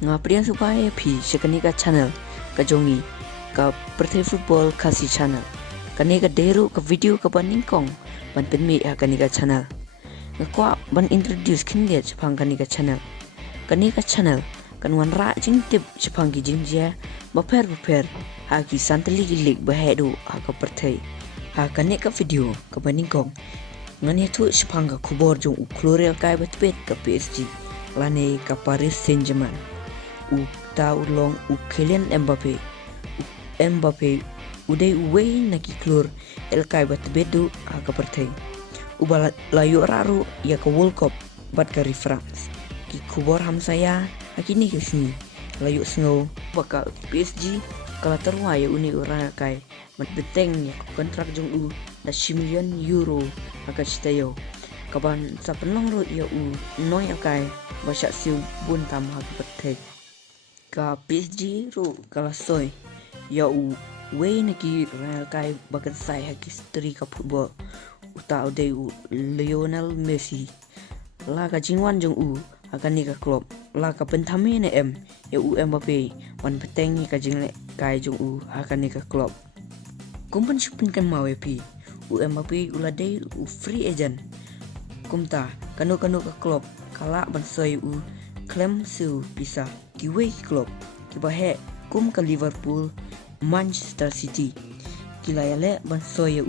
ngaprian supaya pi sekani ka channel ka jongi ka Pyrthei football kasi channel kani ka deru ka video ka paningkong ban penmi kani ka channel ngakwa ban introduce kindia chapang kani ka channel kan wanrah jingtip chapang ki jingjia baper haki santali gilik bahedu ka Pyrthei kani ka video ka paningkong ngani tu chapang ka khubor jong khlur ialehkai betbet ka PSG lane ka Paris Saint-Germain ta ulong Kylian Mbappe udai uwei naki khlur ialehkai betbedu ka Pyrthei ubala lyuir raru ya ka World Cup bat ka reference ki khubor hamsaya akini kesni layu snow baka PSG kala terwa ya uni orang kai beteng ya kontrak jong da 10 million euro aka chitayo kaban sa penlong ro ya noi akai basha siu bun tam ha Pyrthei ka PSG ro kala soy ya wei naki kai bagan sai ha history ka football uta ode Lionel Messi la ka jingwan jong akan ni ka club la ka pentami ne ya Mbappe wan peteng ka jingle kai jong akan ni ka club kumpan shupin kan mawe pi Mbappe uladei free agent kumta kanu ka club kala ban soy klem su bisa kiwei club baheh kum ka Liverpool Manchester City kilayale ban soy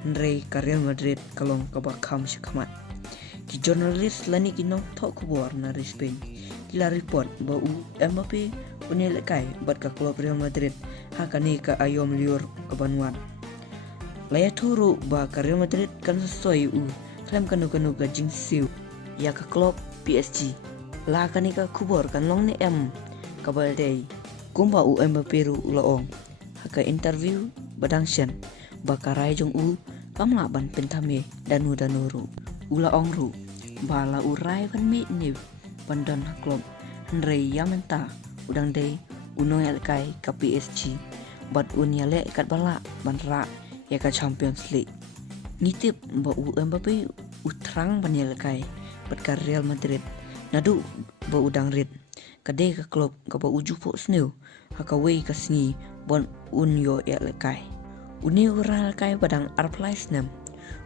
Andre ka Real Madrid kalong ka bakam syakamat ki jurnalis lani ki nong tok khubor na Spain kila report ba Mbappe ialehkai bat ka klub Real Madrid hakani ka aiom lyuir ka banwan laya turu ba ka Real Madrid kan soy klem kanu ka jingsiu ya ka klub PSG la kani ka khubor kan long ni ka baldei kumba Mbappe ru laong haka interview badangshan bakarai jong kamla ban pentame danu ru ulaong ru bala urai ban mi ni pandan klub Andre yamenta udang dei ialehkai ka PSG bat unyale kat bala ban ra ya ka Champions League nitip ba Mbappe utrang ban ialehkai bat ka Real Madrid nadu ba udang red kade ka klub ka ba ujupo sneu hakawei ka sngi bon unyo ialehkai uni ialehkai badang arplais nam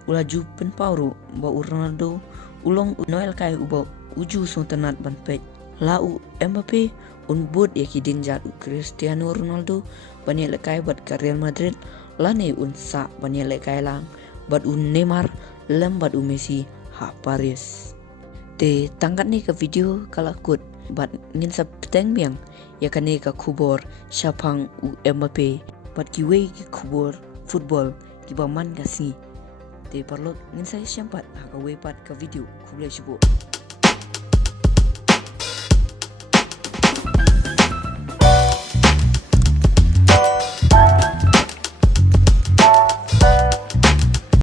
ulaju penpauru ba Ronaldo ulong ialehkai uba uju sontanat ban pej la Mbappe bud ya kidinjat Cristiano Ronaldo ban ialehkai bat ka Real Madrid lane sa ban ialehkai lang bat Neymar lam bat Messi ha Paris te tangkat ni ka video kalakut bat ngin sa peteng biang ya kani ka khubor syapang Mbappe bat kiwei ki khubor football kiba man kasi te parlok ngin sa syampat ha ka wepat ka video khubla syubo